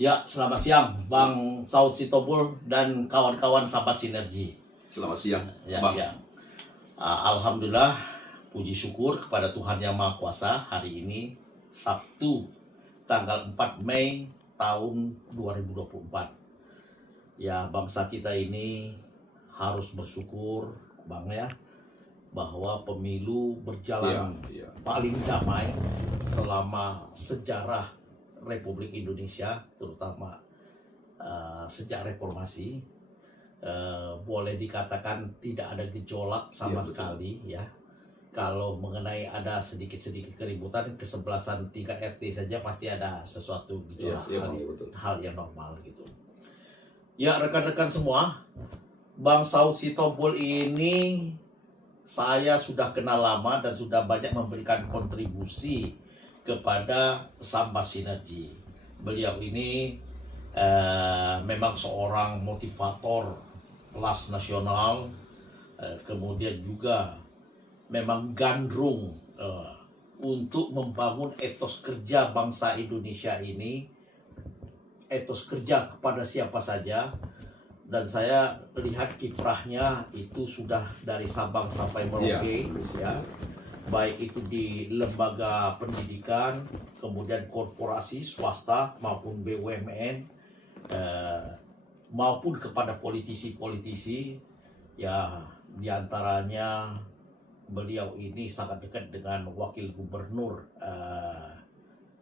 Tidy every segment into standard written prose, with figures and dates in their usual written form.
Ya, selamat siang Bang Saud Sitopul dan kawan-kawan Sapa Sinergi. Selamat siang, Ya, Bang. siang. Alhamdulillah, puji syukur kepada Tuhan Yang Maha Kuasa, hari ini Sabtu tanggal 4 Mei tahun 2024. Ya, bangsa kita ini harus bersyukur, Bang ya, bahwa pemilu berjalan Iya. paling damai selama sejarah Republik Indonesia, terutama sejak reformasi. Boleh dikatakan tidak ada gejolak sama Iya, betul. sekali ya. Kalau mengenai ada sedikit-sedikit keributan, kesebelasan tingkat RT saja pasti ada sesuatu gejolak, Iya, Bang, betul. hal yang normal gitu. Ya, rekan-rekan semua, Bang Saud Sitopul ini saya sudah kenal lama dan sudah banyak memberikan kontribusi kepada Sapa Sinergi. Beliau ini memang seorang motivator kelas nasional, kemudian juga memang gandrung untuk membangun etos kerja bangsa Indonesia ini, etos kerja kepada siapa saja. Dan saya lihat kiprahnya itu sudah dari Sabang sampai Merauke, ya, baik itu di lembaga pendidikan, kemudian korporasi swasta maupun BUMN, maupun kepada politisi-politisi. Ya, diantaranya beliau ini sangat dekat dengan Wakil Gubernur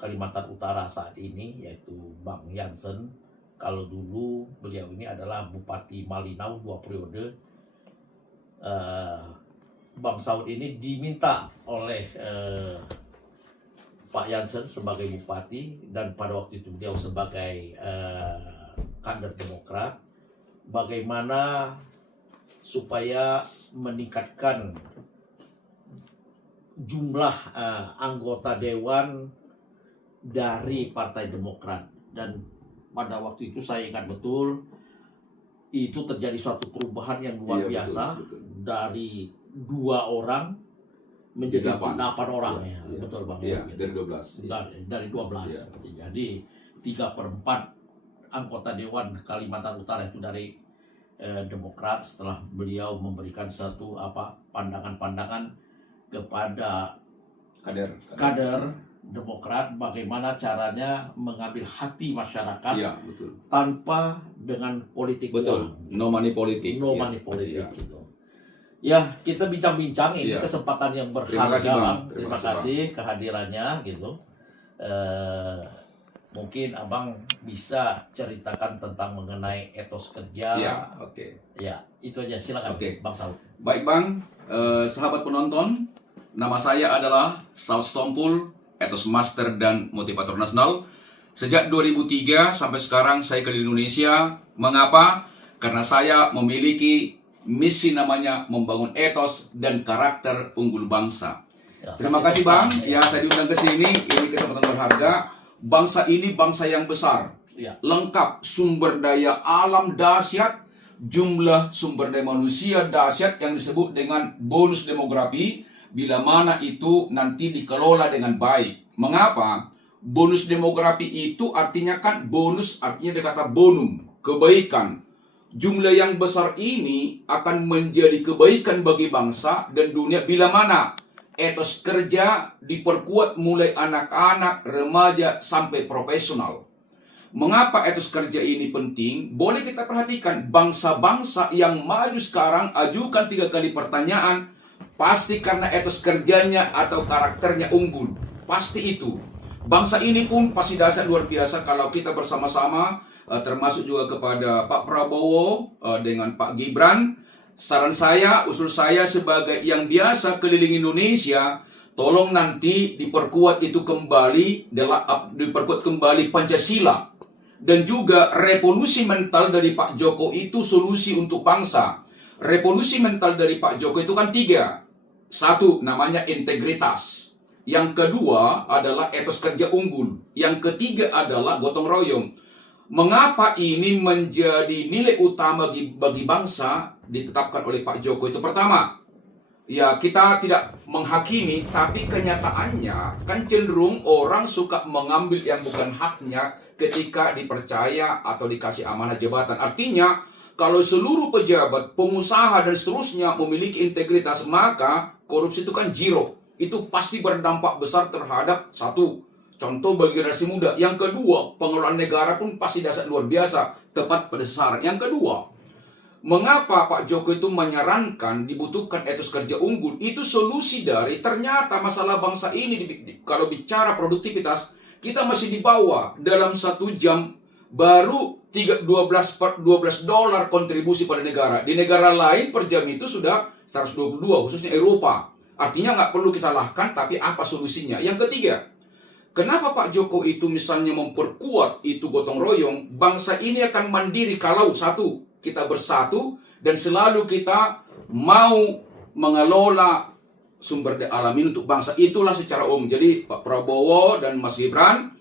Kalimantan Utara saat ini, yaitu Bang Jansen. Kalau dulu beliau ini adalah Bupati Malinau 2 periode. Bang Saud ini diminta oleh Pak Jansen sebagai bupati, dan pada waktu itu beliau sebagai kader Demokrat, bagaimana supaya meningkatkan jumlah anggota dewan dari Partai Demokrat. Dan pada waktu itu saya ingat betul, itu terjadi suatu perubahan yang luar biasa, betul. dari 2 orang menjadi 8 orang, ya. Betul Bang. Iya, Gitu. dari 12. Dari 12. Jadi 3/4 anggota Dewan Kalimantan Utara itu dari Demokrat, setelah beliau memberikan satu pandangan-pandangan kepada kader Demokrat bagaimana caranya mengambil hati masyarakat, Iya, betul. tanpa dengan politik Betul. uang. No money politik. No money politik gitu. Ya, kita bincang-bincang, ini Iya. kesempatan yang Terima berharga, kasih, Bang. Bang. Terima Terima kasih, kasih kehadirannya gitu. Mungkin Abang bisa ceritakan tentang mengenai etos kerja. Iya, oke. Ya, itu aja, silakan Oke. Bang Saud. Baik, Bang. Sahabat penonton, nama saya adalah Saud Sitopul, etos master dan motivator nasional. Sejak 2003 sampai sekarang saya keliling Indonesia. Mengapa? Karena saya memiliki misi namanya membangun etos dan karakter unggul bangsa. Ya, Terima kasih, Bang. Ya, saya diundang ke sini. Ini kesempatan berharga. Bangsa ini bangsa yang besar. Ya. Lengkap, sumber daya alam dahsyat, jumlah sumber daya manusia dahsyat yang disebut dengan bonus demografi, bila mana itu nanti dikelola dengan baik. Mengapa? Bonus demografi itu artinya kan bonus, artinya dari kata bonum, kebaikan. Jumlah yang besar ini akan menjadi kebaikan bagi bangsa dan dunia bila mana etos kerja diperkuat mulai anak-anak, remaja, sampai profesional. Mengapa etos kerja ini penting? Boleh kita perhatikan, bangsa-bangsa yang maju sekarang ajukan 3 kali pertanyaan, pasti karena etos kerjanya atau karakternya unggul. Pasti itu. Bangsa ini pun pasti dahsyat luar biasa kalau kita bersama-sama, termasuk juga kepada Pak Prabowo dengan Pak Gibran. Saran saya, usul saya sebagai yang biasa keliling Indonesia, tolong nanti diperkuat itu kembali, diperkuat kembali Pancasila. Dan juga revolusi mental dari Pak Joko itu solusi untuk bangsa. Revolusi mental dari Pak Joko itu kan 3. 1, namanya integritas. Yang kedua adalah etos kerja unggul. Yang ketiga adalah gotong royong. Mengapa ini menjadi nilai utama bagi bangsa ditetapkan oleh Pak Joko? Itu pertama, ya kita tidak menghakimi, tapi kenyataannya kan cenderung orang suka mengambil yang bukan haknya ketika dipercaya atau dikasih amanah jabatan. Artinya, kalau seluruh pejabat, pengusaha, dan seterusnya memiliki integritas, maka korupsi itu kan zero. Itu pasti berdampak besar terhadap satu, contoh bagi generasi muda. Yang kedua, pengelolaan negara pun pasti dasar luar biasa, tepat pada sasaran. Yang kedua, mengapa Pak Jokowi itu menyarankan dibutuhkan etos kerja unggul? Itu solusi dari ternyata masalah bangsa ini, kalau bicara produktivitas, kita masih di bawah. Dalam 1 jam baru $12 kontribusi pada negara. Di negara lain per jam itu sudah 122, khususnya Eropa. Artinya nggak perlu kita salahkan, tapi apa solusinya? Yang ketiga, kenapa Pak Jokowi itu misalnya memperkuat itu gotong royong? Bangsa ini akan mandiri kalau satu, kita bersatu dan selalu kita mau mengelola sumber daya alam ini untuk bangsa. Itulah secara umum. Jadi Pak Prabowo dan Mas Gibran,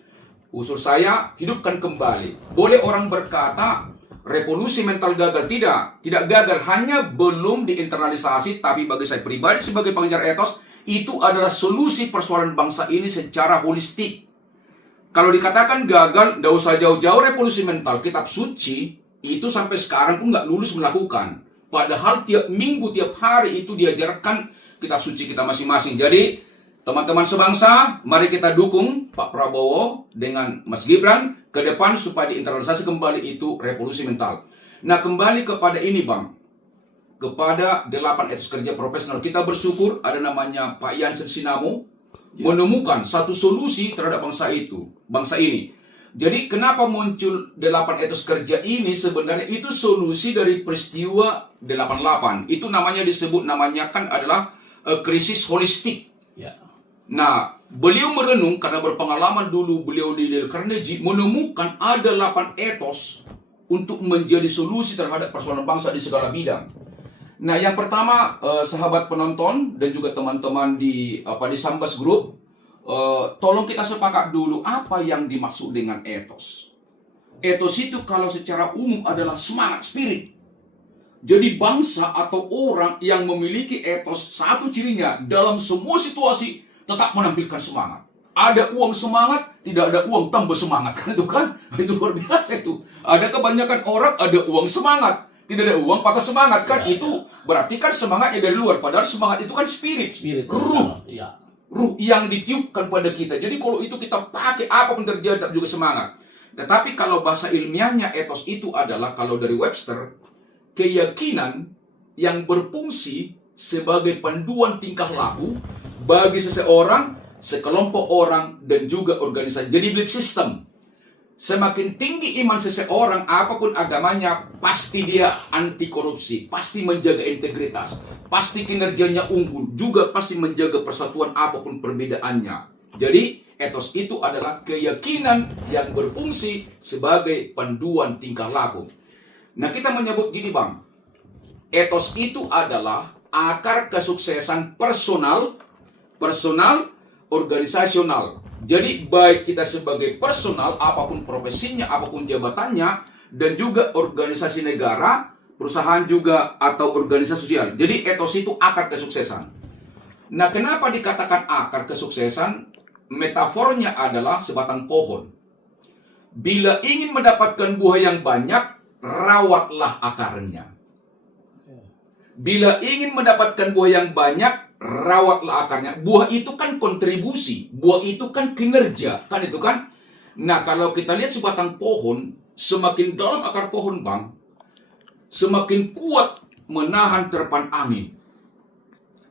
usul saya, hidupkan kembali. Boleh orang berkata revolusi mental gagal. Tidak gagal, hanya belum diinternalisasi. Tapi bagi saya pribadi sebagai pengejar etos, itu adalah solusi persoalan bangsa ini secara holistik. Kalau dikatakan gagal, tidak usah jauh-jauh revolusi mental. Kitab suci itu sampai sekarang pun nggak lulus melakukan. Padahal tiap minggu, tiap hari itu diajarkan kitab suci kita masing-masing. Jadi, teman-teman sebangsa, mari kita dukung Pak Prabowo dengan Mas Gibran ke depan supaya diinternalisasi kembali itu revolusi mental. Nah, kembali kepada ini, Bang. Kepada 8 etos kerja profesional. Kita bersyukur ada namanya Pak Jansen Sinamo menemukan satu solusi terhadap bangsa ini. Jadi kenapa muncul 8 etos kerja ini? Sebenarnya itu solusi dari peristiwa 88. Itu disebut namanya kan adalah krisis holistik. Ya. Nah, beliau merenung karena berpengalaman dulu beliau di Dale Carnegie, menemukan ada 8 etos untuk menjadi solusi terhadap persoalan bangsa di segala bidang. Nah, yang pertama, sahabat penonton dan juga teman-teman di Sambas Group, tolong kita sepakat dulu apa yang dimaksud dengan etos. Etos itu kalau secara umum adalah semangat, spirit. Jadi bangsa atau orang yang memiliki etos, satu cirinya dalam semua situasi tetap menampilkan semangat. Ada uang semangat, tidak ada uang tambah semangat. Itu kan? Itu luar biasa itu. Ada kebanyakan orang ada uang semangat, tidak ada uang patah semangat kan? Ya, itu berarti kan semangatnya dari luar. Padahal semangat itu kan spirit, ruh. Ya. Ruh yang ditiupkan pada kita. Jadi kalau itu kita pakai apapun terjadi juga semangat. Tetapi kalau bahasa ilmiahnya etos itu adalah kalau dari Webster, keyakinan yang berfungsi sebagai panduan tingkah laku bagi seseorang, sekelompok orang, dan juga organisasi. Jadi belief system. Semakin tinggi iman seseorang, apapun agamanya, pasti dia anti korupsi, pasti menjaga integritas, pasti kinerjanya unggul, juga pasti menjaga persatuan apapun perbedaannya. Jadi, etos itu adalah keyakinan yang berfungsi sebagai panduan tingkah laku. Nah, kita menyebut gini, Bang. Etos itu adalah akar kesuksesan personal, organisasional. Jadi baik kita sebagai personal, apapun profesinya, apapun jabatannya, dan juga organisasi negara, perusahaan juga, atau organisasi sosial. Jadi etos itu akar kesuksesan. Nah, kenapa dikatakan akar kesuksesan? Metafornya adalah sebatang pohon. Bila ingin mendapatkan buah yang banyak, rawatlah akarnya. Bila ingin mendapatkan buah yang banyak, rawatlah akarnya. Buah itu kan kontribusi, buah itu kan kinerja, kan itu kan. Nah, kalau kita lihat sebatang pohon, semakin dalam akar pohon, Bang, semakin kuat menahan terpan angin.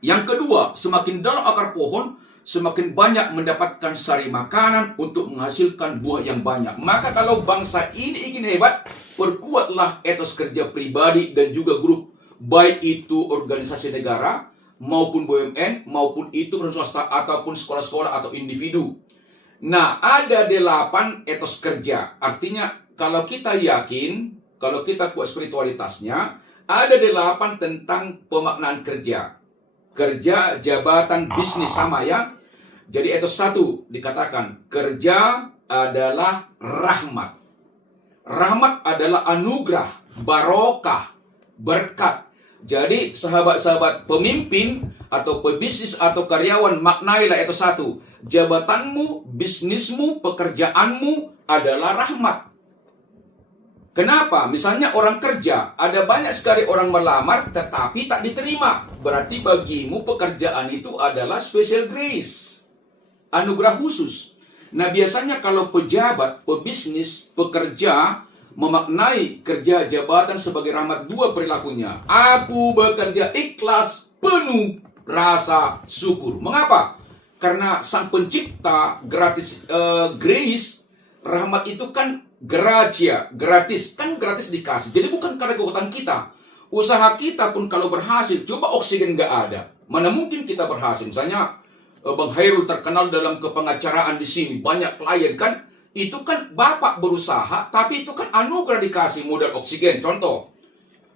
Yang kedua, semakin dalam akar pohon, semakin banyak mendapatkan sari makanan untuk menghasilkan buah yang banyak. Maka kalau bangsa ini ingin hebat, perkuatlah etos kerja pribadi dan juga grup, baik itu organisasi negara, maupun BUMN, maupun itu perusahaan swasta, ataupun sekolah-sekolah atau individu. Nah, ada 8 etos kerja. Artinya, kalau kita yakin, kalau kita kuat spiritualitasnya, ada 8 tentang pemaknaan kerja. Kerja, jabatan, bisnis, sama ya. Jadi etos 1 dikatakan, kerja adalah rahmat. Rahmat adalah anugerah, barokah, berkat. Jadi sahabat-sahabat pemimpin atau pebisnis atau karyawan, maknailah itu satu. Jabatanmu, bisnismu, pekerjaanmu adalah rahmat. Kenapa? Misalnya orang kerja, ada banyak sekali orang melamar tetapi tak diterima. Berarti bagimu pekerjaan itu adalah special grace, anugerah khusus. Nah, biasanya kalau pejabat, pebisnis, pekerja memaknai kerja jabatan sebagai rahmat, dua perilakunya. Aku bekerja ikhlas, penuh rasa syukur. Mengapa? Karena Sang Pencipta gratis, grace, rahmat itu kan gratia, gratis, kan gratis dikasih. Jadi bukan karena kekuatan kita. Usaha kita pun kalau berhasil, coba oksigen nggak ada, mana mungkin kita berhasil? Misalnya Bang Hairul terkenal dalam kepengacaraan di sini, banyak klien kan. Itu kan Bapak berusaha, tapi itu kan anugerah dikasih modal oksigen. Contoh,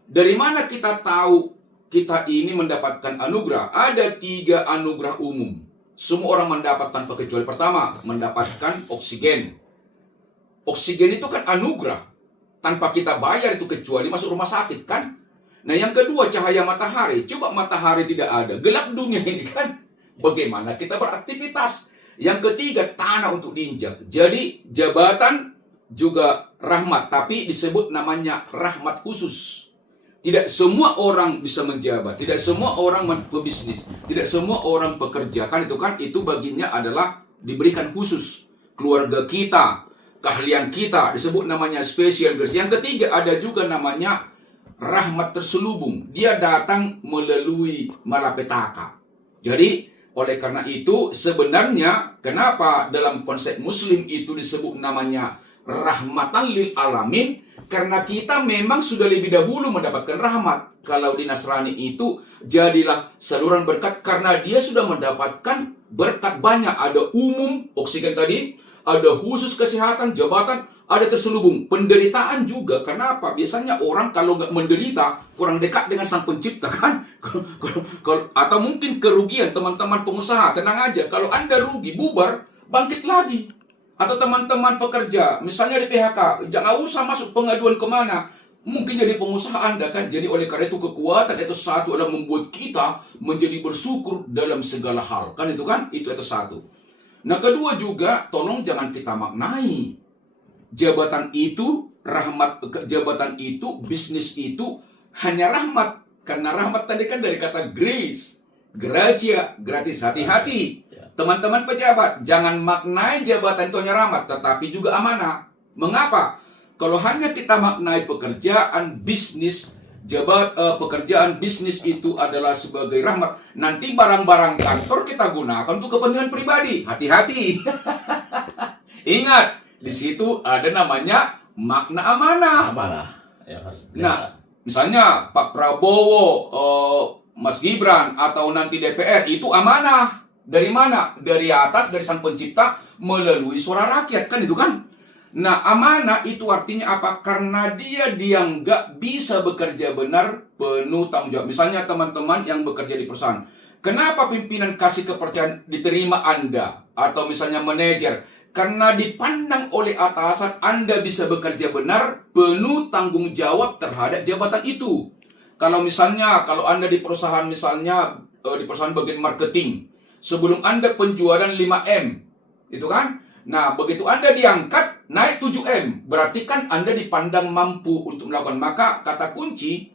dari mana kita tahu kita ini mendapatkan anugerah? Ada 3 anugerah umum. Semua orang mendapat tanpa kecuali. Pertama, mendapatkan oksigen. Oksigen itu kan anugerah. Tanpa kita bayar itu kecuali masuk rumah sakit kan? Nah, yang kedua, cahaya matahari. Coba matahari tidak ada, gelap dunia ini kan? Bagaimana kita beraktivitas? Yang ketiga, tanah untuk diinjak. Jadi jabatan juga rahmat, tapi disebut namanya rahmat khusus. Tidak semua orang bisa menjabat, tidak semua orang berbisnis, tidak semua orang bekerja. Kan itu baginya adalah diberikan khusus. Keluarga kita, keahlian kita disebut namanya special grace. Yang ketiga, ada juga namanya rahmat terselubung. Dia datang melalui malapetaka. Jadi oleh karena itu, sebenarnya kenapa dalam konsep Muslim itu disebut namanya rahmatan lil alamin? Karena kita memang sudah lebih dahulu mendapatkan rahmat. Kalau di Nasrani itu, jadilah saluran berkat karena dia sudah mendapatkan berkat banyak. Ada umum, oksigen tadi, ada khusus kesehatan, jabatan, ada terselubung. Penderitaan juga. Kenapa? Biasanya orang kalau nggak menderita, kurang dekat dengan Sang Pencipta kan? Atau mungkin kerugian teman-teman pengusaha. Tenang aja, kalau Anda rugi, bubar, bangkit lagi. Atau teman-teman pekerja, misalnya di PHK, jangan usah masuk pengaduan kemana. Mungkin jadi pengusaha Anda kan. Jadi oleh karena itu kekuatan itu satu adalah membuat kita menjadi bersyukur dalam segala hal. Kan itu kan? Itu satu. Nah, kedua juga, tolong jangan kita maknai jabatan itu, rahmat, jabatan itu, bisnis itu hanya rahmat. Karena rahmat tadi kan dari kata grace, gratia, gratis. Hati-hati. Teman-teman pejabat, jangan maknai jabatan itu hanya rahmat, tetapi juga amanah. Mengapa? Kalau hanya kita maknai pekerjaan, bisnis, pekerjaan bisnis itu adalah sebagai rahmat, nanti barang-barang kantor kita gunakan untuk kepentingan pribadi. Hati-hati. Ingat, di situ ada namanya makna amanah. Amanah. Ya, harus nah, misalnya Pak Prabowo, Mas Gibran, atau nanti DPR, itu amanah. Dari mana? Dari atas, dari Sang Pencipta, melalui suara rakyat. Kan itu kan? Nah, amanah itu artinya apa? Karena dia nggak bisa bekerja benar, penuh tanggung jawab. Misalnya teman-teman yang bekerja di perusahaan. Kenapa pimpinan kasih kepercayaan diterima Anda? Atau misalnya manajer. Karena dipandang oleh atasan Anda bisa bekerja benar, penuh tanggung jawab terhadap jabatan itu. Kalau misalnya, kalau Anda di perusahaan misalnya, di perusahaan bagian marketing, sebelum Anda penjualan 5M, itu kan? Nah, begitu Anda diangkat, naik 7M. Berarti kan Anda dipandang mampu untuk melakukan. Maka kata kunci,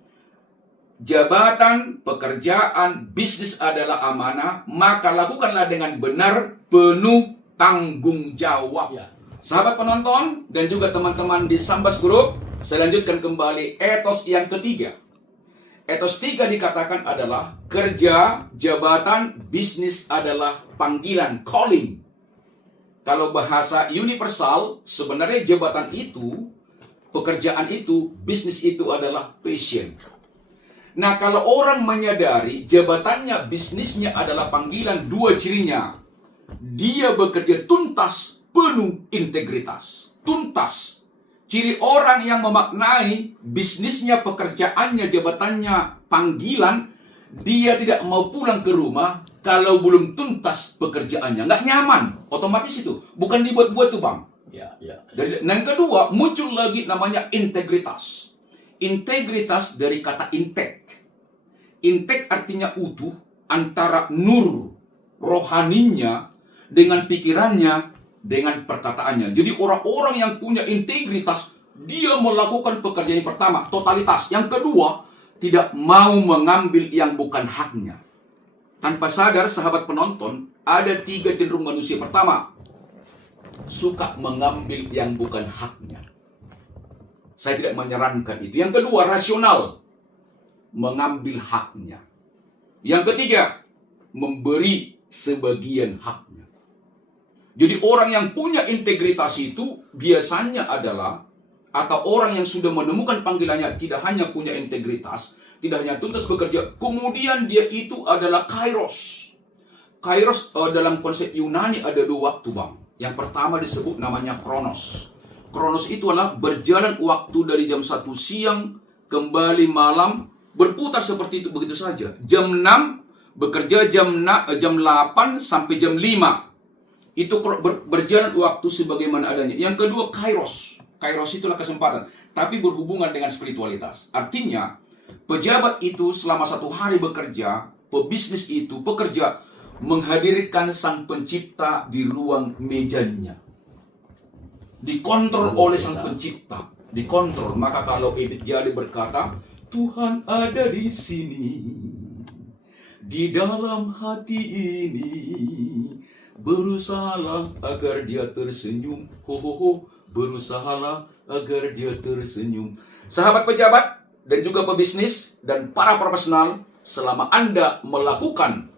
jabatan, pekerjaan, bisnis adalah amanah. Maka lakukanlah dengan benar, penuh tanggung jawab. Ya. Sahabat penonton dan juga teman-teman di Sambas Group, saya lanjutkan kembali etos yang ketiga. Etos 3 dikatakan adalah kerja, jabatan, bisnis adalah panggilan, calling. Kalau bahasa universal, sebenarnya jabatan itu, pekerjaan itu, bisnis itu adalah passion. Nah, kalau orang menyadari jabatannya, bisnisnya adalah panggilan, dua cirinya. Dia bekerja tuntas, penuh integritas. Tuntas. Ciri orang yang memaknai bisnisnya, pekerjaannya, jabatannya, panggilan, dia tidak mau pulang ke rumah kalau belum tuntas pekerjaannya. Nggak nyaman, otomatis itu. Bukan dibuat-buat tuh Bang. Ya. Dan yang kedua, muncul lagi namanya integritas. Integritas dari kata intake. Intek artinya utuh antara nur rohaninya dengan pikirannya, dengan perkataannya. Jadi orang-orang yang punya integritas, dia melakukan pekerjaan yang pertama, totalitas. Yang kedua, tidak mau mengambil yang bukan haknya. Tanpa sadar, sahabat penonton, ada 3 cenderung manusia. Pertama, suka mengambil yang bukan haknya. Saya tidak menyarankan itu. Yang kedua, rasional, mengambil haknya. Yang ketiga, memberi sebagian haknya. Jadi orang yang punya integritas itu biasanya adalah, atau orang yang sudah menemukan panggilannya, tidak hanya punya integritas, tidak hanya tuntas bekerja, kemudian dia itu adalah kairos. Kairos dalam konsep Yunani ada 2 waktu, Bang. Yang pertama disebut namanya kronos. Kronos itu adalah berjalan waktu dari jam 1 siang, kembali malam, berputar seperti itu begitu saja. Jam 6 bekerja, jam 8 sampai jam 5. Itu berjalan waktu sebagaimana adanya. Yang kedua, kairos. Kairos itulah kesempatan, tapi berhubungan dengan spiritualitas. Artinya, pejabat itu selama 1 hari bekerja, pebisnis itu pekerja, menghadirkan sang pencipta di ruang mejanya. Dikontrol oleh sang pencipta. Dikontrol. Maka kalau Ebit Jale berkata, Tuhan ada di sini, di dalam hati ini, berusahalah agar dia tersenyum. Berusahalah agar dia tersenyum. Sahabat pejabat dan juga pebisnis dan para profesional, selama Anda melakukan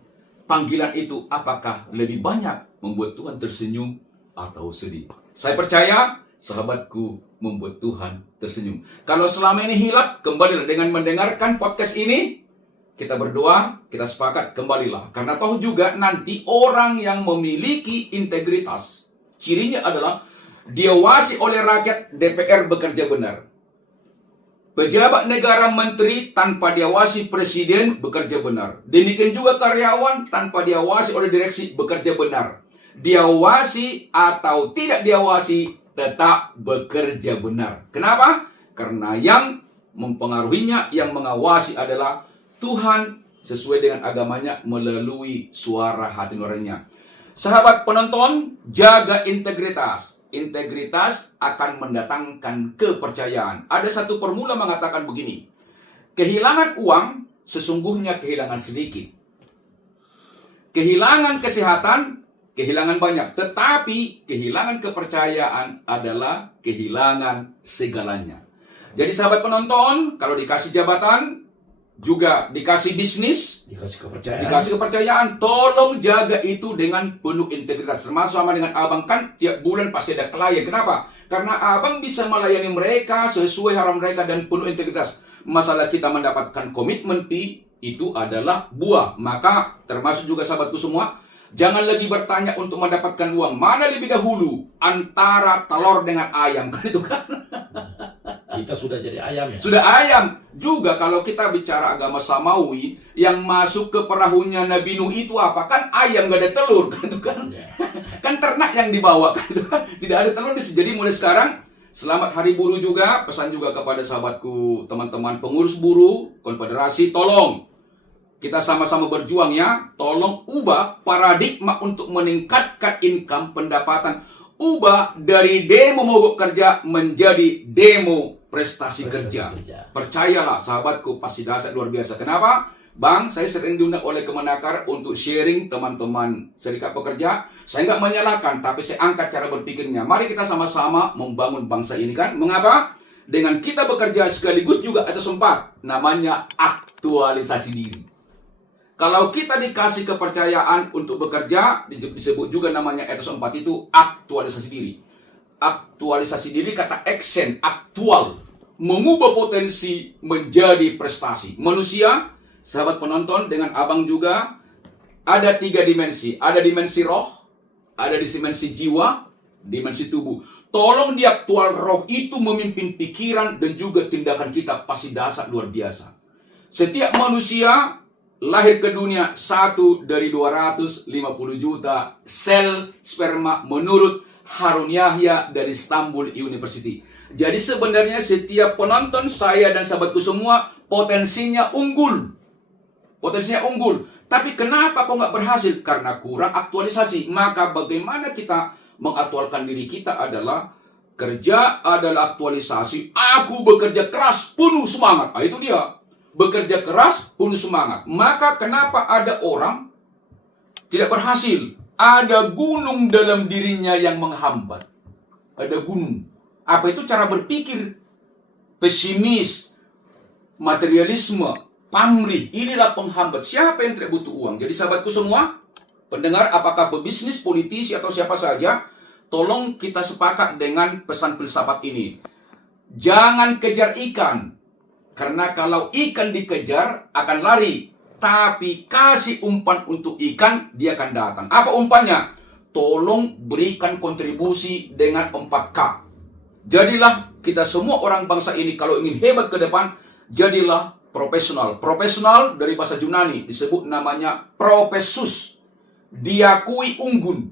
panggilan itu, apakah lebih banyak membuat Tuhan tersenyum atau sedih? Saya percaya, sahabatku, membuat Tuhan tersenyum. Kalau selama ini hilap, kembalilah dengan mendengarkan podcast ini. Kita berdoa, kita sepakat, kembalilah. Karena toh juga nanti orang yang memiliki integritas, cirinya adalah diawasi oleh rakyat, DPR bekerja benar. Pejabat negara, menteri tanpa diawasi presiden bekerja benar. Demikian juga karyawan tanpa diawasi oleh direksi bekerja benar. Diawasi atau tidak diawasi tetap bekerja benar. Kenapa? Karena yang mempengaruhinya, yang mengawasi adalah Tuhan sesuai dengan agamanya melalui suara hati nuraninya. Sahabat penonton, jaga integritas. Integritas akan mendatangkan kepercayaan. Ada satu formula mengatakan begini. Kehilangan uang sesungguhnya kehilangan sedikit. Kehilangan kesehatan, kehilangan banyak. Tetapi kehilangan kepercayaan adalah kehilangan segalanya. Jadi sahabat penonton, kalau dikasih jabatan, juga dikasih bisnis, dikasih kepercayaan, tolong jaga itu dengan penuh integritas. Termasuk sama dengan abang, kan tiap bulan pasti ada klien. Kenapa? Karena abang bisa melayani mereka sesuai harapan mereka dan penuh integritas. Masalah kita mendapatkan komitmen fee itu adalah buah. Maka termasuk juga sahabatku semua, jangan lagi bertanya untuk mendapatkan uang. Mana lebih dahulu antara telur dengan ayam? Kan itu kan. Kita sudah jadi ayam ya? Sudah ayam. Juga kalau kita bicara agama Samawi, yang masuk ke perahunya Nabi Nuh itu apa? Kan ayam, gak ada telur. Kan itu kan. Yeah. Kan ternak yang dibawa. Kan itu kan. Tidak ada telur. Jadi mulai sekarang, selamat Hari Buruh juga. Pesan juga kepada sahabatku, teman-teman pengurus buruh, konfederasi, tolong. Kita sama-sama berjuang ya. Tolong ubah paradigma untuk meningkatkan income, pendapatan. Ubah dari demo mogok kerja menjadi demo prestasi kerja. Percayalah sahabatku, pasti dahsyat luar biasa. Kenapa? Bang, saya sering diundang oleh Kemenakar untuk sharing teman-teman serikat pekerja. Saya nggak menyalahkan, tapi saya angkat cara berpikirnya. Mari kita sama-sama membangun bangsa ini kan. Mengapa? Dengan kita bekerja sekaligus juga ada sempat. Namanya aktualisasi diri. Kalau kita dikasih kepercayaan untuk bekerja, disebut juga namanya etos 4 itu aktualisasi diri. Aktualisasi diri, kata action, aktual. Mengubah potensi menjadi prestasi. Manusia, sahabat penonton, dengan abang juga, ada 3 dimensi. Ada dimensi roh, ada dimensi jiwa, dimensi tubuh. Tolong di aktual roh itu memimpin pikiran dan juga tindakan kita, pasti dahsyat luar biasa. Setiap manusia lahir ke dunia 1 dari 250 juta sel sperma menurut Harun Yahya dari Istanbul University. Jadi sebenarnya setiap penonton saya dan sahabatku semua potensinya unggul. potensinya unggul. Tapi kenapa kok nggak berhasil? Karena kurang aktualisasi. Maka bagaimana kita mengaktualkan diri kita adalah kerja adalah aktualisasi. Aku bekerja keras, penuh semangat. Nah, itu dia. Bekerja keras, penuh semangat. Maka kenapa ada orang tidak berhasil? Ada gunung dalam dirinya yang menghambat. Ada gunung. Apa itu? Cara berpikir pesimis, materialisme, pamrih. Inilah penghambat. Siapa yang tidak butuh uang? Jadi sahabatku semua, pendengar, apakah pebisnis, politisi, atau siapa saja, tolong kita sepakat dengan pesan filsafat ini. Jangan kejar ikan. Karena kalau ikan dikejar, akan lari. Tapi kasih umpan untuk ikan, dia akan datang. Apa umpannya? Tolong berikan kontribusi dengan 4K. Jadilah kita semua orang bangsa ini, kalau ingin hebat ke depan, jadilah profesional. Profesional dari bahasa Yunani disebut namanya profesus. Diakui unggul.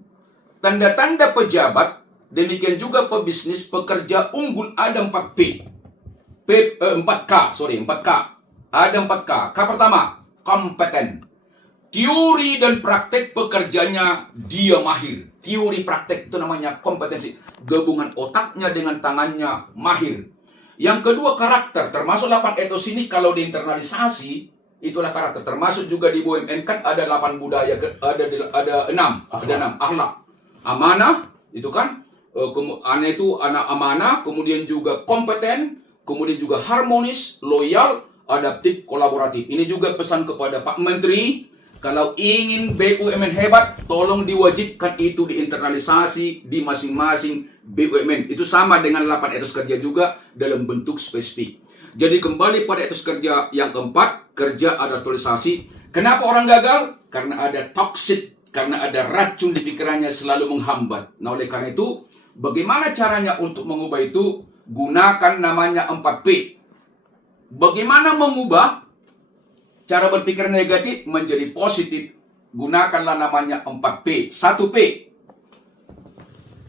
Tanda-tanda pejabat, demikian juga pebisnis, pekerja unggul ada 4P. 4K. Ada 4K. K pertama, kompeten. Teori dan praktek pekerjanya dia mahir. Teori praktek itu namanya kompetensi. Gabungan otaknya dengan tangannya mahir. Yang kedua, karakter. Termasuk 8 etos ini kalau diinternalisasi, itulah karakter. Termasuk juga di BUMN kan ada 8 budaya, ada 6. Ada 6. Akhlak. Amanah, itu kan. Anak amanah, kemudian juga kompeten, kemudian juga harmonis, loyal, adaptif, kolaboratif. Ini juga pesan kepada Pak Menteri. Kalau ingin BUMN hebat, tolong diwajibkan itu diinternalisasi di masing-masing BUMN. Itu sama dengan 8 etos kerja juga dalam bentuk spesifik. Jadi kembali pada etos kerja yang keempat, kerja adaptalisasi. Kenapa orang gagal? Karena ada toxic, karena ada racun di pikirannya selalu menghambat. Nah, oleh karena itu, bagaimana caranya untuk mengubah itu? Gunakan namanya 4P. Bagaimana mengubah cara berpikir negatif menjadi positif? Gunakanlah namanya 4P. 1P.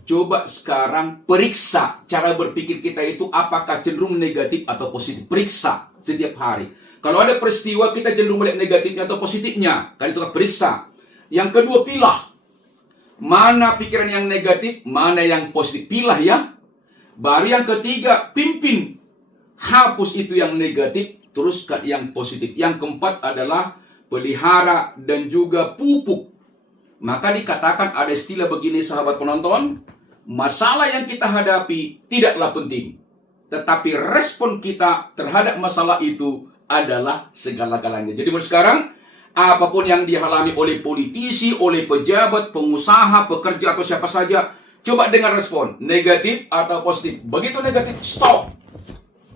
Coba sekarang periksa cara berpikir kita itu apakah cenderung negatif atau positif. Periksa setiap hari. Kalau ada peristiwa kita cenderung melihat negatifnya atau positifnya. Kan itu periksa. Yang kedua, pilah. Mana pikiran yang negatif, mana yang positif. Pilah ya. Baru yang ketiga, pimpin. Hapus itu yang negatif, teruskan yang positif. Yang keempat adalah pelihara dan juga pupuk. Maka dikatakan ada istilah begini sahabat penonton, masalah yang kita hadapi tidaklah penting, tetapi respon kita terhadap masalah itu adalah segala-galanya. Jadi sekarang, apapun yang dialami oleh politisi, oleh pejabat, pengusaha, pekerja, atau siapa saja, coba dengar respon, negatif atau positif. Begitu negatif, stop.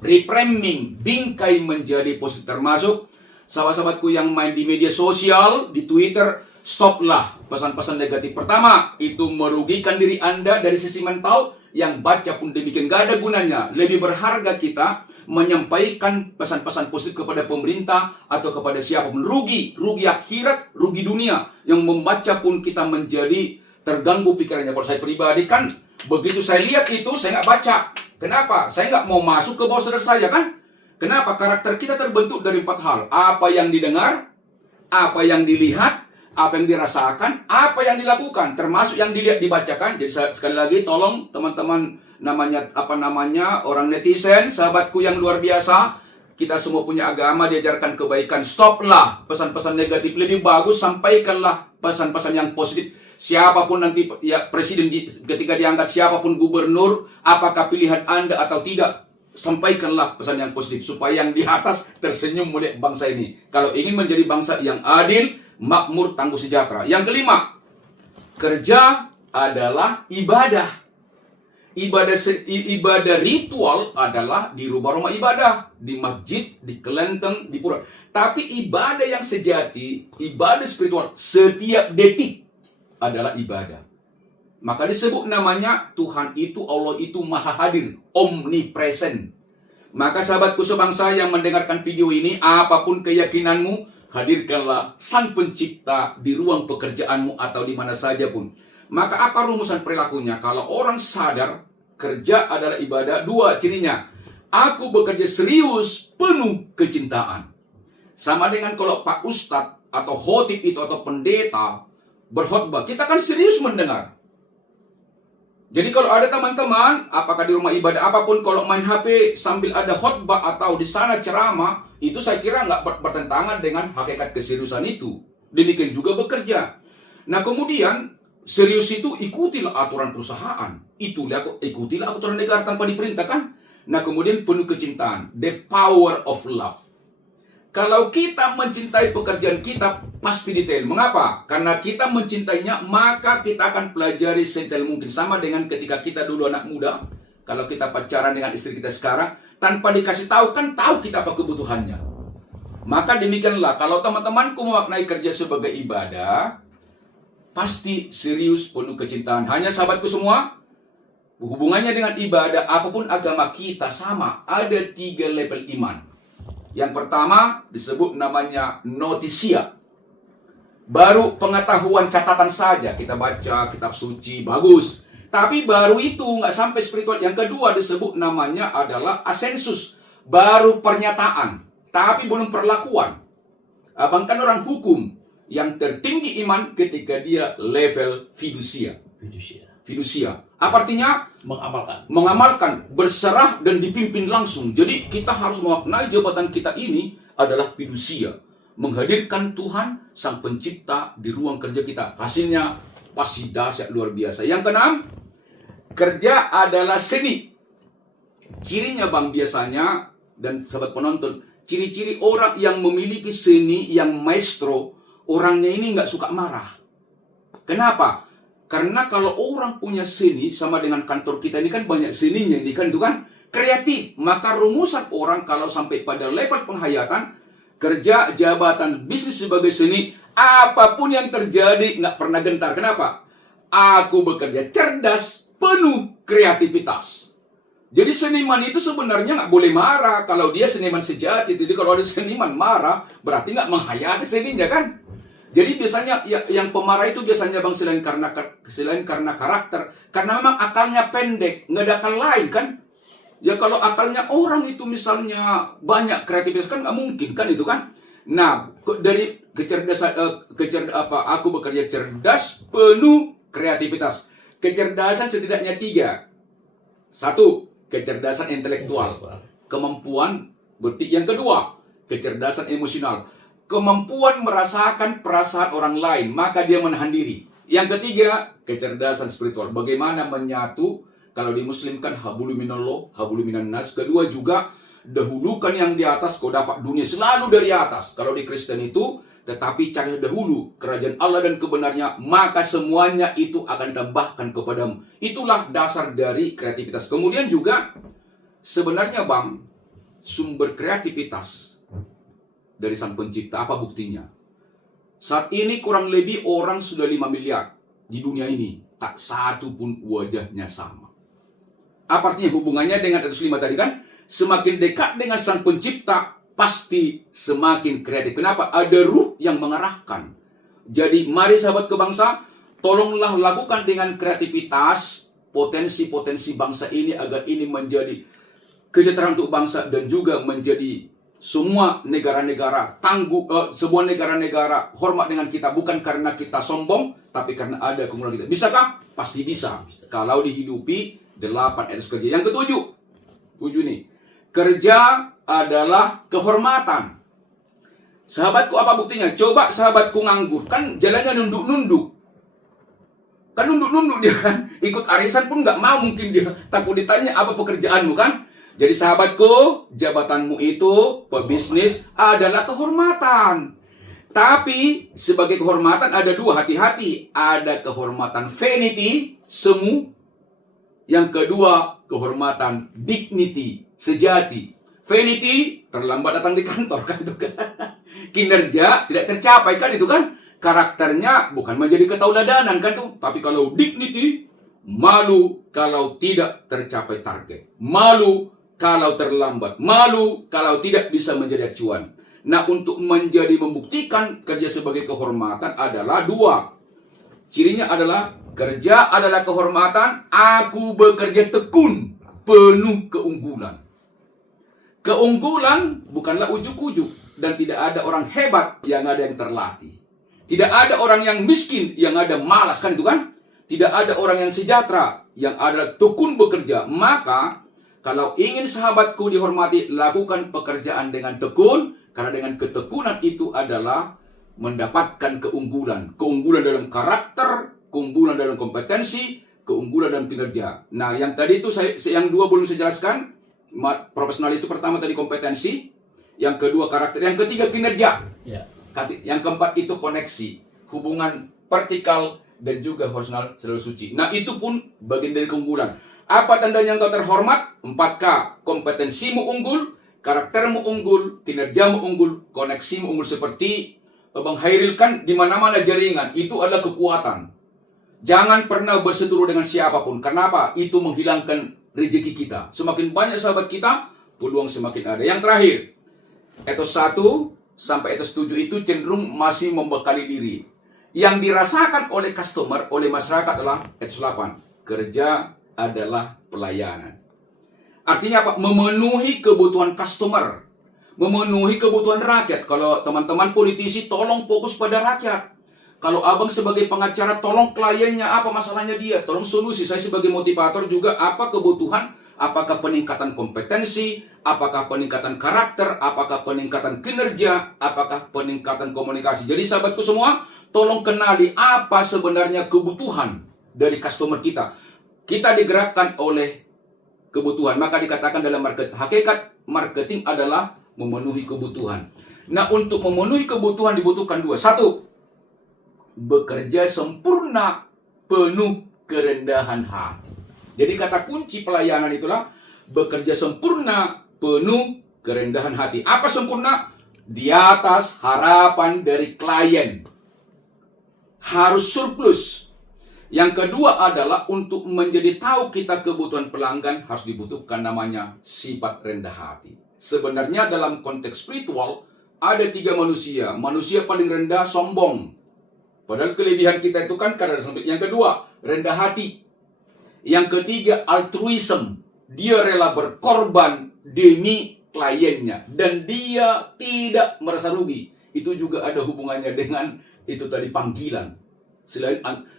Reframing, bingkai menjadi positif. Termasuk sahabat-sahabatku yang main di media sosial, di Twitter, stoplah pesan-pesan negatif. Pertama, itu merugikan diri Anda dari sisi mental. Yang baca pun demikian, gak ada gunanya. Lebih berharga kita menyampaikan pesan-pesan positif kepada pemerintah atau kepada siapapun. Rugi akhirat, rugi dunia. Yang membaca pun kita menjadi terganggu pikirannya. Kalau saya pribadi kan, begitu saya lihat itu, saya nggak baca. Kenapa? Saya nggak mau masuk ke bawah sadar saya kan? Kenapa? Karakter kita terbentuk dari 4 hal. Apa yang didengar, apa yang dilihat, apa yang dirasakan, apa yang dilakukan. Termasuk yang dilihat, dibacakan. Jadi sekali lagi tolong teman-teman orang netizen, sahabatku yang luar biasa. Kita semua punya agama, diajarkan kebaikan. Stoplah pesan-pesan negatif. Lebih bagus sampaikanlah pesan-pesan yang positif. Siapapun nanti ya presiden ketika diangkat, siapapun gubernur, apakah pilihan Anda atau tidak, sampaikanlah pesan yang positif supaya yang di atas tersenyum melihat bangsa ini. Kalau ingin menjadi bangsa yang adil, makmur, tangguh, sejahtera. Yang kelima, kerja adalah ibadah. Ibadah ritual adalah di rumah-rumah ibadah, di masjid, di kelenteng, di pura. Tapi ibadah yang sejati, ibadah spiritual, setiap detik adalah ibadah. Maka disebut namanya Tuhan itu, Allah itu maha hadir, omnipresent. Maka sahabatku sebangsa yang mendengarkan video ini, apapun keyakinanmu, hadirkanlah Sang Pencipta di ruang pekerjaanmu atau di mana saja pun. Maka apa rumusan perilakunya? Kalau orang sadar kerja adalah ibadah, 2 cirinya. Aku bekerja serius, penuh kecintaan. Sama dengan kalau Pak Ustadz atau khotib itu atau pendeta berkhotbah, kita kan serius mendengar. Jadi kalau ada teman-teman, apakah di rumah ibadah apapun, kalau main HP sambil ada khotbah atau di sana ceramah, itu saya kira nggak bertentangan dengan hakikat keseriusan itu. Demikian juga bekerja. Nah kemudian, serius itu ikutilah aturan perusahaan. Ikutilah aturan negara tanpa diperintahkan. Nah kemudian penuh kecintaan. The power of love. Kalau kita mencintai pekerjaan kita, pasti detail. Mengapa? Karena kita mencintainya, maka kita akan pelajari sedetail mungkin. Sama dengan ketika kita dulu anak muda, kalau kita pacaran dengan istri kita sekarang, tanpa dikasih tahu, kan tahu kita apa kebutuhannya. Maka demikianlah, kalau teman-temanku memaknai kerja sebagai ibadah, pasti serius, penuh kecintaan. Hanya sahabatku semua, hubungannya dengan ibadah, apapun agama kita sama. Ada 3 level iman. Yang pertama disebut namanya notisia. Baru pengetahuan catatan saja. Kita baca kitab suci, bagus. Tapi baru itu nggak sampai spiritual. Yang kedua disebut namanya adalah asensus. Baru pernyataan, tapi belum perlakuan. Abang kan orang hukum. Yang tertinggi iman ketika dia level fidusia. Fidusia. Apa artinya? Mengamalkan, berserah dan dipimpin langsung. Jadi kita harus memaknai jabatan kita ini adalah fidusia. Menghadirkan Tuhan Sang Pencipta di ruang kerja kita. Hasilnya pasti dahsyat luar biasa. Yang keenam, kerja adalah seni. Cirinya Bang biasanya, dan sahabat penonton, ciri-ciri orang yang memiliki seni yang maestro, orangnya ini nggak suka marah. Kenapa? Karena kalau orang punya seni, sama dengan kantor kita ini kan banyak seninya, ini kan itu kan kreatif. Maka rumusan orang kalau sampai pada level penghayatan, kerja, jabatan, bisnis sebagai seni, apapun yang terjadi nggak pernah gentar. Kenapa? Aku bekerja cerdas, penuh kreativitas. Jadi seniman itu sebenarnya nggak boleh marah. Kalau dia seniman sejati, jadi kalau ada seniman marah, berarti nggak menghayati seninya kan? Jadi biasanya yang pemarah itu biasanya Bang selain karena karakter, karena memang akalnya pendek, nggak ada akal lain kan? Ya kalau akalnya orang itu misalnya banyak kreativitas kan nggak mungkin kan itu kan? Nah dari kecerdasan aku bekerja cerdas, penuh kreativitas. Kecerdasan setidaknya 3. 1, kecerdasan intelektual, kemampuan berpikir. Yang kedua, kecerdasan emosional. Kemampuan merasakan perasaan orang lain, maka dia menahan diri. Yang ketiga, kecerdasan spiritual. Bagaimana menyatu, kalau di Muslim kan hablu minallah, hablu minan nas. Kedua juga, dahulukan yang di atas, kau dapat dunia selalu dari atas. Kalau di Kristen itu, tetapi cari dahulu kerajaan Allah dan kebenarnya, maka semuanya itu akan ditambahkan kepadamu. Itulah dasar dari kreativitas. Kemudian juga, sebenarnya Bang, sumber kreativitas dari Sang Pencipta, apa buktinya? Saat ini kurang lebih orang sudah 5 miliar di dunia ini. Tak satu pun wajahnya sama. Apa artinya hubungannya dengan 105 tadi kan? Semakin dekat dengan Sang Pencipta, pasti semakin kreatif. Kenapa? Ada ruh yang mengarahkan. Jadi mari sahabat kebangsa, tolonglah lakukan dengan kreativitas potensi-potensi bangsa ini agar ini menjadi kesejahteraan untuk bangsa dan juga menjadi semua negara-negara semua negara-negara hormat dengan kita, bukan karena kita sombong, tapi karena ada kemuliaan kita. Bisakah? Pasti bisa. Kalau dihidupi 8 etos kerja. Yang ketujuh nih, kerja adalah kehormatan. Sahabatku, apa buktinya? Coba sahabatku nganggur, kan jalannya nunduk-nunduk. Kan nunduk-nunduk dia kan. Ikut arisan pun nggak mau mungkin dia. Takut ditanya apa pekerjaanmu kan. Jadi sahabatku, jabatanmu itu, pebisnis adalah kehormatan. Tapi sebagai kehormatan ada 2, hati-hati. Ada kehormatan vanity, semu. Yang kedua, kehormatan dignity, sejati. Vanity, terlambat datang di kantor kan itu kan. Kinerja tidak tercapai kan itu kan. Karakternya bukan menjadi ketauladanan kan tuh. Tapi kalau dignity, malu kalau tidak tercapai target. Malu kalau terlambat, malu kalau tidak bisa menjadi acuan. Nah, untuk membuktikan kerja sebagai kehormatan adalah 2. Cirinya adalah kerja adalah kehormatan, aku bekerja tekun, penuh keunggulan. Keunggulan bukanlah ujuk-ujuk, dan tidak ada orang hebat yang ada yang terlatih. Tidak ada orang yang miskin yang ada malas, kan itu kan? Tidak ada orang yang sejahtera yang ada tekun bekerja. Maka kalau ingin sahabatku dihormati, lakukan pekerjaan dengan tekun, karena dengan ketekunan itu adalah mendapatkan keunggulan. Keunggulan dalam karakter, keunggulan dalam kompetensi, keunggulan dalam kinerja. Nah, yang tadi itu yang dua belum saya jelaskan. Profesional itu pertama tadi kompetensi, yang kedua karakter, yang ketiga kinerja. Ya. Yang keempat itu koneksi, hubungan vertikal dan juga horizontal selalu suci. Nah, itu pun bagian dari keunggulan. Apa tandanya engkau terhormat? 4K. Kompetensimu unggul, karaktermu unggul, kinerjamu unggul, koneksimu unggul. Seperti Bang Hairil kan di mana-mana jaringan, itu adalah kekuatan. Jangan pernah berseteru dengan siapapun. Kenapa? Itu menghilangkan rezeki kita. Semakin banyak sahabat kita, peluang semakin ada. Yang terakhir, etos 1 sampai etos 7 itu cenderung masih membekali diri. Yang dirasakan oleh customer, oleh masyarakat adalah etos 8. Kerja adalah pelayanan. Artinya apa? Memenuhi kebutuhan customer, memenuhi kebutuhan rakyat. Kalau teman-teman politisi, tolong fokus pada rakyat. Kalau abang sebagai pengacara, tolong kliennya apa masalahnya dia, tolong solusi. Saya sebagai motivator juga apa kebutuhan, apakah peningkatan kompetensi, apakah peningkatan karakter, apakah peningkatan kinerja, apakah peningkatan komunikasi. Jadi sahabatku semua, tolong kenali apa sebenarnya kebutuhan dari customer kita. Kita digerakkan oleh kebutuhan. Maka dikatakan dalam hakikat marketing adalah memenuhi kebutuhan. Nah, untuk memenuhi kebutuhan dibutuhkan 2. 1, bekerja sempurna, penuh kerendahan hati. Jadi kata kunci pelayanan itulah bekerja sempurna, penuh kerendahan hati. Apa sempurna? Di atas harapan dari klien. Harus surplus. Yang kedua adalah untuk menjadi tahu kita kebutuhan pelanggan harus dibutuhkan namanya sifat rendah hati. Sebenarnya dalam konteks spiritual ada 3 manusia. Manusia paling rendah sombong. Padahal kelebihan kita itu kan karena sombong. Yang kedua, rendah hati. Yang ketiga, altruism. Dia rela berkorban demi kliennya dan dia tidak merasa rugi. Itu juga ada hubungannya dengan itu tadi panggilan.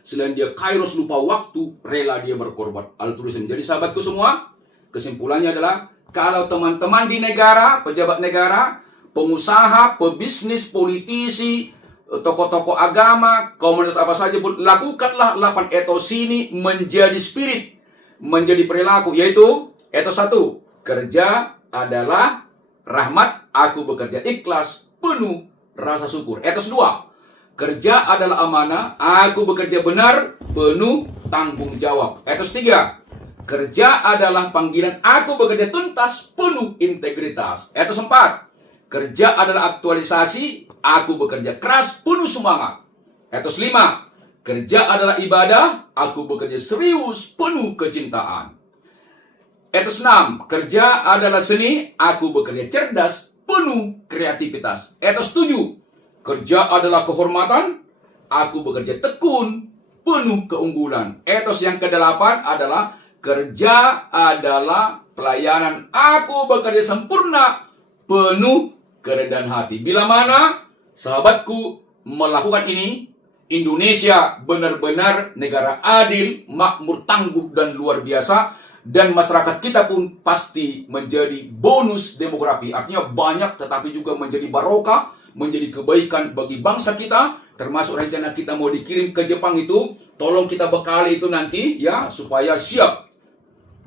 Selain dia kairos lupa waktu, rela dia berkorban, altruism. Jadi sahabatku semua, kesimpulannya adalah kalau teman-teman di negara, pejabat negara, pengusaha, pebisnis, politisi, tokoh-tokoh agama, komunitas apa saja pun, lakukanlah 8 etos ini menjadi spirit, menjadi perilaku, yaitu etos 1, kerja adalah rahmat, aku bekerja ikhlas, penuh rasa syukur. Etos 2, kerja adalah amanah, aku bekerja benar, penuh tanggung jawab. Etos 3, kerja adalah panggilan, aku bekerja tuntas, penuh integritas. Etos 4, kerja adalah aktualisasi, aku bekerja keras, penuh semangat. Etos 5, kerja adalah ibadah, aku bekerja serius, penuh kecintaan. Etos 6, kerja adalah seni, aku bekerja cerdas, penuh kreativitas. Etos 7, kerja adalah kehormatan, aku bekerja tekun, penuh keunggulan. Etos yang ke-8 adalah kerja adalah pelayanan, aku bekerja sempurna, penuh kerendahan hati. Bila mana sahabatku melakukan ini, Indonesia benar-benar negara adil, makmur, tangguh, dan luar biasa. Dan masyarakat kita pun pasti menjadi bonus demografi. Artinya banyak, tetapi juga menjadi barokah, menjadi kebaikan bagi bangsa kita. Termasuk rencana kita mau dikirim ke Jepang itu, tolong kita bekali itu nanti ya, supaya siap.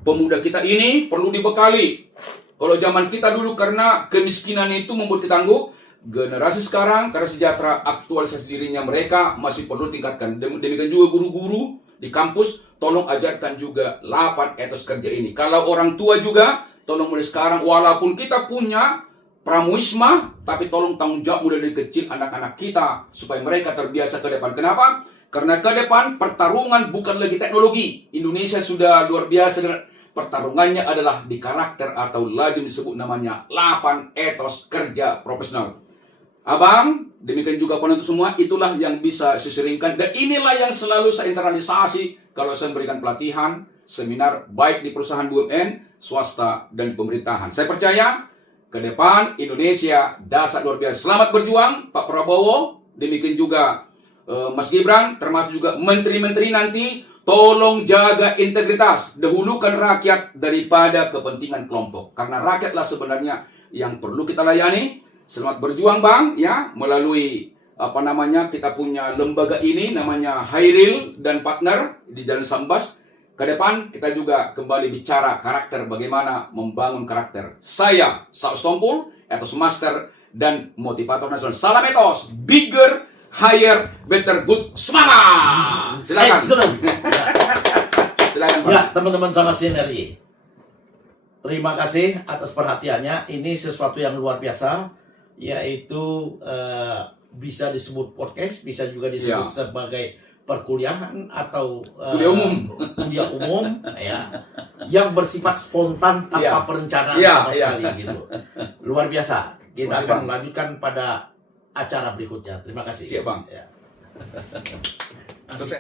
Pemuda kita ini perlu dibekali. Kalau zaman kita dulu karena kemiskinan itu membuat kita tangguh, generasi sekarang karena sejahtera, aktualisasi dirinya mereka masih perlu tingkatkan. Demikian juga guru-guru di kampus, tolong ajarkan juga 8 etos kerja ini. Kalau orang tua juga, tolong mulai sekarang, walaupun kita punya pramuisma, tapi tolong tanggung jawab mulai dari kecil anak-anak kita, supaya mereka terbiasa ke depan. Kenapa? Karena ke depan pertarungan bukan lagi teknologi. Indonesia sudah luar biasa dengan pertarungannya adalah di karakter, atau lazim disebut namanya 8 etos kerja profesional. Abang, demikian juga penonton semua, itulah yang bisa saya seringkan. Dan inilah yang selalu saya internalisasi kalau saya memberikan pelatihan, seminar, baik di perusahaan BUMN, swasta, dan pemerintahan. Saya percaya ke depan Indonesia dahsyat luar biasa. Selamat berjuang Pak Prabowo, demikian juga Mas Gibran, termasuk juga menteri-menteri nanti. Tolong jaga integritas, dahulukan rakyat daripada kepentingan kelompok. Karena rakyatlah sebenarnya yang perlu kita layani. Selamat berjuang Bang, ya, melalui kita punya lembaga ini namanya Hairil dan partner di Jalan Sambas. Ke depan kita juga kembali bicara karakter, bagaimana membangun karakter. Saya Saus Tompul, etos master dan motivator nasional. Salam etos, bigger, higher, better, good, semangat. Silakan. Silakan Pak. Ya, teman-teman sama Sinergi. Terima kasih atas perhatiannya. Ini sesuatu yang luar biasa, yaitu bisa disebut podcast, bisa juga disebut sebagai perkuliahan atau kuliah umum ya, yang bersifat spontan tanpa perencanaan sama sekali gitu. Luar biasa. Kita akan lanjutkan pada acara berikutnya. Terima kasih. Siap Bang. Ya.